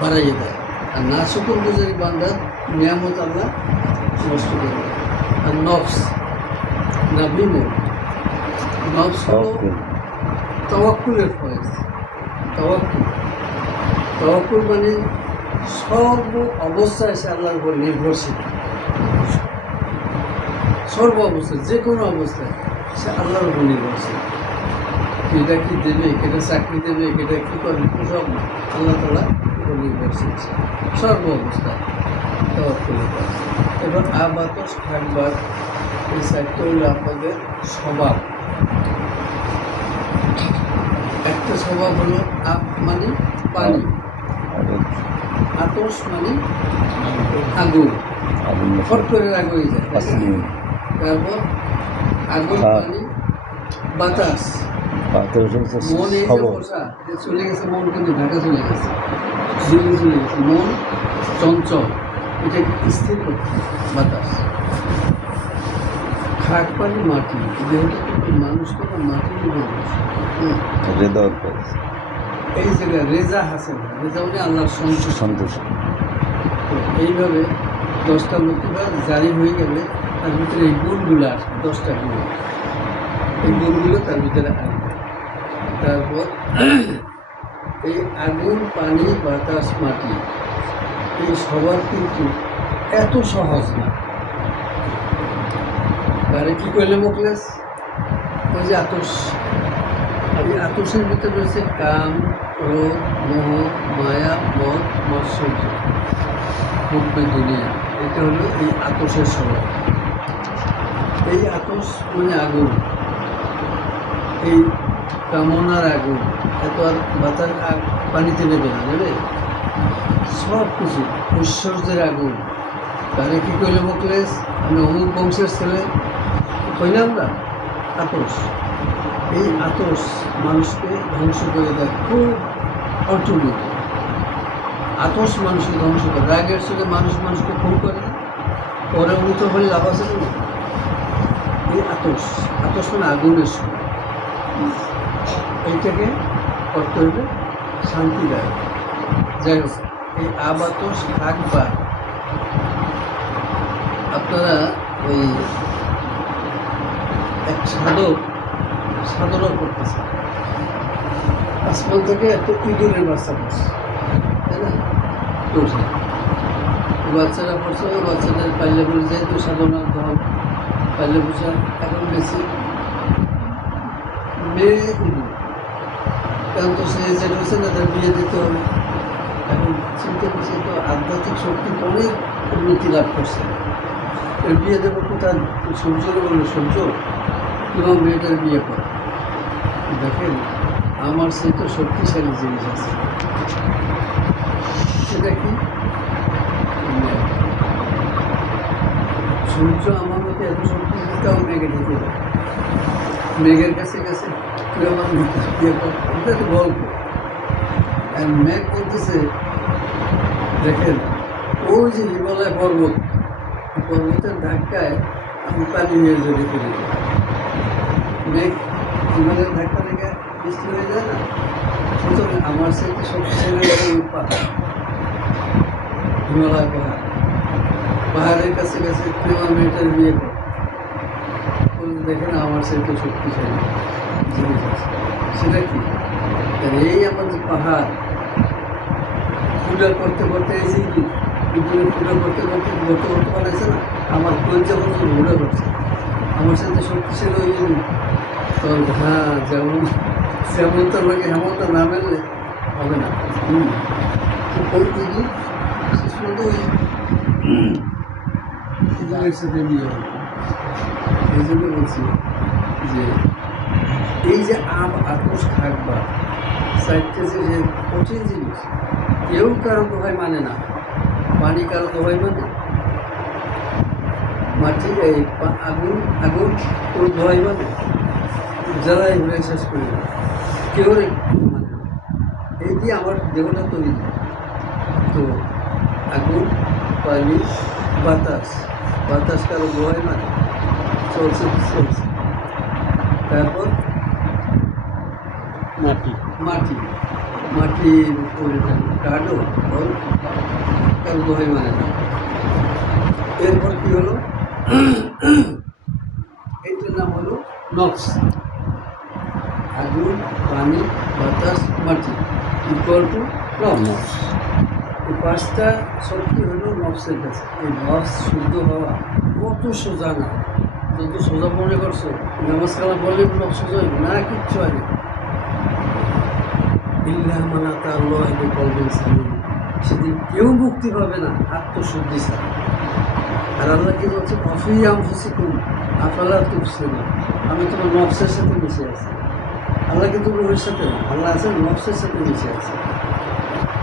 বাড়াইয়ে দেয়। আর না শুকুর গুজারি বান্দার নিয়ামত আল্লাহ নষ্ট করে দেয়। আর নফস না বিমোল, নফস হলো তাওয়াক্কুলের ফয়েজ। তাওয়াক্কুল তাওয়াক্কুল মানে সর্ব অবস্থায় সে আল্লাহর উপর নির্ভরশীল। সর্ব অবস্থায়, যে কোনো অবস্থায় সে আল্লাহর উপর নির্ভরশীল। এটা কি দেবে, কেটা চাকরি দেবে, কেটা কী করবে, সব না, আল্লাহ তাআলার উপর নির্ভরশীল সর্ব অবস্থায়। তাওয়াক্কুলের কাজ। এবার আবাতস থাকবার এই চারটে হলো আপনাদের স্বভাব। একটা স্বভাব হলো আপ মানে পানি, আতস মানে আগুন, ফট করে রাগ হয়ে যায়। তারপর আগুন, পানি, বাতাস। মন এই যে বসা চলে গেছে, মন কিন্তু ঢাকা চলে গেছে, দিল্লি চলে গেছে, মন চঞ্চল, এটাকে স্থির করতে বাতাস। খাক পানি মাটি, দেহটা কিন্তু মানুষ তো মাটির মানুষ। এই জায়গায় রেজা হাসেন, রেজা মানে আল্লাহর সন্তোষ। তো এইভাবে 10টা লতিফা জারি হয়ে গেলে তার ভিতরে এই গুণগুলো আসবে, 10টা গুণ, এই গুণগুলো তার ভিতরে আসবে। তারপর এই আগুন, পানি, বাতাস, মাটি, এই সবার কিন্তু এত সহজ না। তারে কি করলে মোকলেস? ওই যে আতস, এই আতসের ভিতরে রয়েছে কাম, ক্রোধ, মোহ, মায়া, মদ, মাৎসর্য, হুব্বে দুনিয়া। এটা হলো এই আতসের স্বভাব। এই আতস মানে আগুন, এই কামনার আগুন, এত আর বাতার পানিতে নেবে না, নেবে সব কিছু। ঐশ্বর্যের আগুন, তারে কি করলে মোকলেস? আমি অমুক বংশের ছেলে, কই না আমরা? আতস। এই আতস মানুষকে ধ্বংস করে দেয় খুব অল্টুলিত। আতস মানুষকে ধ্বংস করে। রাগের চলে মানুষ মানুষকে খুন করে না, পরে উন্নত হলে লাভ আছে না? এই আতস, আতস মানে আগুনের সময়। এইটাকে করতে হইবে শান্তিদায়ক। যাই হোক, এই আবাতস থাকবা। আপনারা ওই এক সাধনা করতেছে, আসমান থেকে একটা ইঁদুরের বাচ্চা পড়ছে, তাই না? পড়ছে, বাচ্চারা পড়ছে, ওই বাচ্চাদের পাইলে বলে যেহেতু সাধনার ধন, পাইলে বসে এখন বেশি মেয়ে ইঁদুর, কারণ তো সে যে রয়েছে না, তার বিয়ে দিতে হবে। এখন চিন্তা করছে তো আধ্যাত্মিক শক্তি অনেক উন্নতি লাভ করছে, এর বিয়ে দেবো কোথায়? সূর্যরে বললো, সূর্য এবং মেয়েটার বিয়ে করে। দেখেন, আমার সেই তো শক্তিশালী জিনিস আছে, সেটা কি? সূর্য আমার মধ্যে এত শক্তি দিতেও মেঘে ঢেকে দেয়। মেঘের কাছে কাছে তুই আমার বিয়ে কর, এটা তো গল্প। আর মেঘ বলতেছে, দেখেন ওই যে হিমালয় পর্বত, পর্বতের ধাক্কায় আমি পানি নিয়ে জড়িয়ে ফেলি। মেঘ হিমালয়ের ধাক্কা লেগে বৃষ্টি হয়ে যায় না? সুতরাং আমার সাথে শক্তিশালী পাহাড়, হিমালয় পাহাড়, পাহাড়ের কাছে কাছে আমার মেয়েটার বিয়ে করে। দেখেন আমার সাথে শক্তিশালী জিনিস আছে, সেটা কি? এই আমার যে পাহাড় পূজা করতে করতে এসেই কি পূজা করতে করতে গত বানাইছে না, আমার কলজা বছর ঘুরে করছে, আমার সাথে শক্তিশালী ওই জন্য। তোর হ্যাঁ, যেমন শ্যামন্তর লাগে হেমন্ত না মেললে হবে না। ওই ইঁদুর শেষ পর্যন্ত ওই ইঁদুরের সাথে বিয়ে হবে। এই জন্য বলছি যে এই যে আতস থাকবা, চারটে যে কঠিন জিনিস, কেউ কারো দোহাই মানে না। পানি কারো দোহাই মানে, মাটি এই আগুন আগুন ওর দোহাই মানে, জ্বালাই ঘুরে শেষ করি না, কেউ মানে না। এই দিয়ে আমার দেহটা তৈরি। তো আগুন, পানি, বাতাস, বাতাস কারো দোহাই মানে, চলছে চলছে। তারপর মাটি, মাটি মাটির উপরে থাকবে কার্ডও কারো দোহাই মানে না। এরপর কি হলো, এইটার নাম হলো নক্স। আগুন, পানি, বাতাস, মাটি ইকুয়াল টু নক্স। এই পাঁচটা শক্তি হলো নফসের কাছে। এই নফস শুদ্ধ হওয়া কত সোজা না, যত সোজা মনে করছো নামাজ কালাম বললে নফস সোজা হইবে না, কিচ্ছু হয় না। ইল্লাহ মানাতা আল্লাহ কলবেন সালিম, সেদিন কেউ মুক্তি পাবে না আত্মশুদ্ধি ছাড়া। আর আল্লাহ কি বলছে, অফি আনফুসিকুম আফালা তুবসিরুন, আমি তোমার নফসের সাথে মিশে আছি। আল্লাহ কিন্তু রুহের সাথে না, আল্লাহ আছে নফসের সাথে মিশে আছে।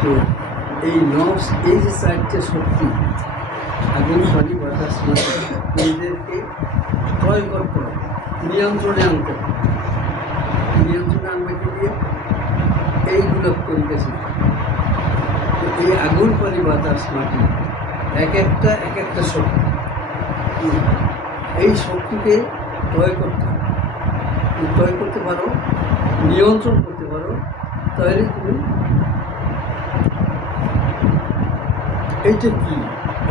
তো এই নফস, এই যে চারটে শক্তি আগুন, পানি, বাতাস, মাটি, এদেরকে ক্রয় করতে হবে, নিয়ন্ত্রণে আনতে হবে। নিয়ন্ত্রণে আনবে কি দিয়ে? এইগুলো তরিকা শিখবে। তো এই আগুন, পানি, বাতাস, মাটি এক একটা শক্তি। এই শক্তিকে ক্রয় করতে হবে। ক্রয় করতে পারো, নিয়ন্ত্রণ করতে পারো, তাহলে তুমি এইটা কি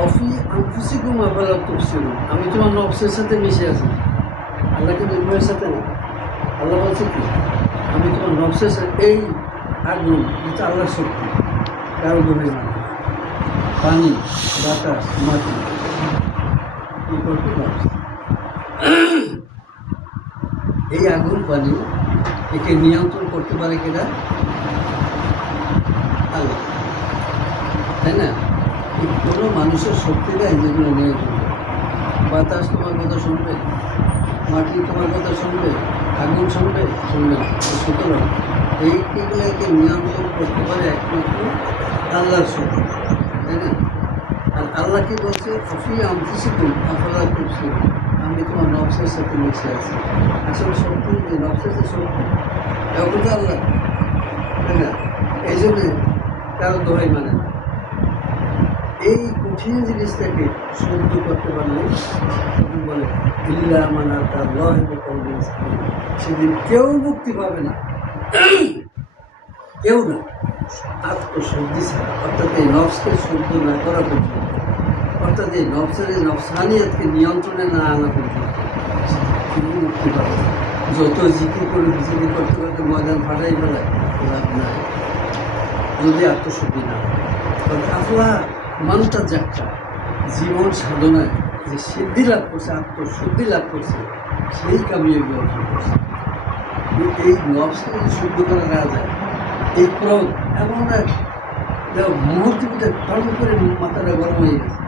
অফি আনফুসিকুম আফালা তুবসিরুন, আমি তোমার নফসের সাথে মিশে আছি। আল্লাহ কিন্তু রুহের সাথে না। আল্লাহ বলছে কি, আমি তোমার নফসের সাথে। এই আগুন এটা আল্লাহর শক্তি, কারো দোহাই মানে না। পানি, বাতাস, মাটি ইকুয়াল টু নফস। এই আগুন, পানি একে নিয়ন্ত্রণ করতে পারে কিনা? আল্লাহ, তাই না? কোনো মানুষের শক্তি দেয় যেগুলো নিয়ন্ত্রণ করে। বাতাস তোমার কথা শুনবে, মাটি তোমার কথা শুনবে, আগুন শুনবে না। সুতরাং এইগুলোকে নিয়ন্ত্রণ করতে পারে একমাত্র আল্লাহর শক্তি, তাই না? আর আল্লাহ কি বলছে, অফি আনফুসিকুম আফালা তুবসিরুন, আমি তোমার নফসের সাথে মিশে আছি। আসলে শক্তি যে নফসের যে শক্তি, এগুলো তো আল্লাহ, তাই না? এই জন্যে কারো দোহাই মানে না। এই কঠিন জিনিসটাকে সহ্য করতে পারলে বলে ইল্লাহ মানাতা আল্লাহ কলবেন সালিম, সেদিন কেউ মুক্তি পাবে না, কেউ না, আত্মশুদ্ধি ছাড়া। অর্থাৎ এই নফসকে শুদ্ধ না করা পর্যন্ত, অর্থাৎ এই নফসের এই নফসানিয়াতকে নিয়ন্ত্রণে না আনা পর্যন্ত কেউ মুক্তি পাবে না। যত জিকির করে জিকির করতে করতে ময়দান ফাটাই ফেলায় লাভ নাই, যদি আত্মশুদ্ধি না হয়। তবে আফলা মানটা যাত্রা জীবন সাধনায় যে সিদ্ধি লাভ করছে, আত্মশুদ্ধি লাভ করছে, সেই কামিয়াবি অর্জন করছে। এই নফসকে যদি শুদ্ধ করা না যায়, এই ক্রোধ এমন এক মুহূর্তে পিঠে টন করে মাথাটা গরম হয়ে গেছে,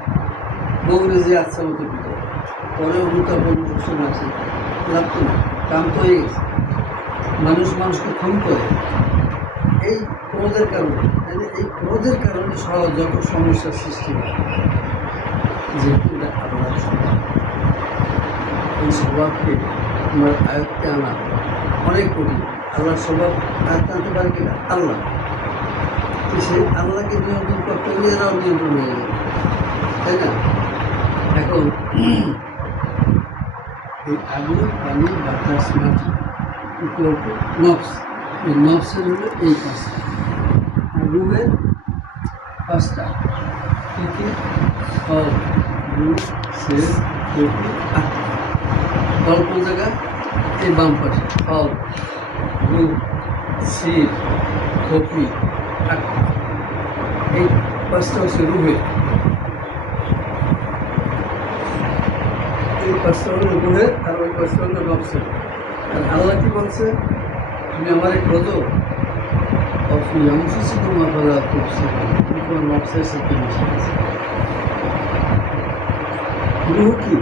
বগুড়ে যে আচ্ছা মতো পিঠে পরে অনুতাপ অনুশোচন আছে, লাভ তো না, কাম তো হয়ে গেছে। মানুষকে খুন করে এই ক্রোধের কারণে। এই ক্রোধের কারণে যত সমস্যার সৃষ্টি হয়, যেহেতু এটা আল্লাহর স্বভাব, এই স্বভাবকে তোমার আয়ত্তে আনা অনেক কঠিন। আল্লাহর স্বভাব আয়ত্তে আনতে পারে কিনা? আল্লাহ। তো সেই আল্লাহকে নিয়ন্ত্রণ করতে গেলে এরাও নিয়ন্ত্রণ হয়ে যাবে, তাই না? এখন এই আগুন, পানি, বাতাস, মাটি ইকুয়াল টু নফস। এই নফসের হলো এই পাঁচটা, আর রুহের পাঁচটা। কী কী? ফল, রূপ, শেষ, গতি, আত্মা। ফল কোন জায়গা? এই বাম পাশে। ফল, রূপ, শির, কপি, আত্মা। এই পাঁচটা হচ্ছে রুহের। এই পাঁচটা হলো রুহের, আর ওই পাঁচটা হলো নফসের। আর আল্লাহ কি বলছে, তুমি আমার খোঁজো, অফি আনফুসিকুম আফালা তুবসিরুন, তুমি তোমার নফসের সাথে মিশে আছে। রুহ কি?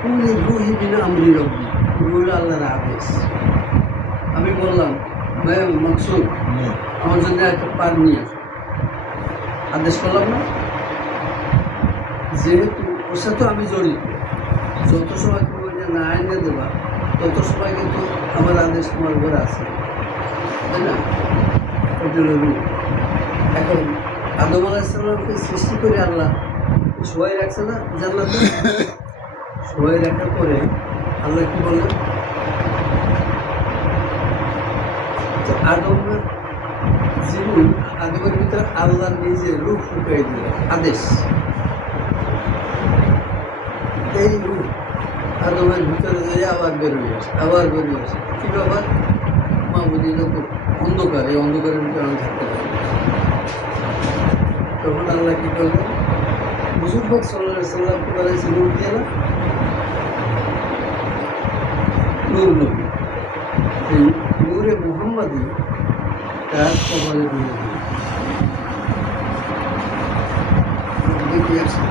কুলি রুহি বিনা আমরি রব্বি, রুহ হলো আল্লাহর আদেশ। আমি বললাম ম্যাম মকসুদ আমার জন্য একটা পান নিয়ে আসো, আদেশ করলাম না? যেহেতু ওর সাথে আমি জড়িত, যত সময় তুমি না আইনে দেবা তত সময় কিন্তু আমার আদেশ তোমার ঘরে আছে, তাই না? এটা হলো রূপ। এখন আদম আলাইহিসসালামকে সৃষ্টি করে আল্লাহ সবাই রাখছে না জান্নাতে? সবাই রাখার পরে আল্লাহ কি বললেন, তো আদমের জিবুল আদমের ভিতরে আল্লাহ নিজে রূপ ফুটাই দিল, আদেশ। এই রূপ আদমের ভিতরে দিয়ে আবার বেরোয় আসে, আবার বেরোয় আসে। কি ব্যাপার? মা বুঝি যত অন্ধকার, এই অন্ধকারের ভিতরে আমি থাকতে পারি। তখন আল্লাহ কি করলেন? মুসুফক সাল্লাম করেছে নূর দিয়ে না, নূর নবী, এই নূরে মুহাম্মাদি তার কপালে দিয়ে দিল। দেখি আসে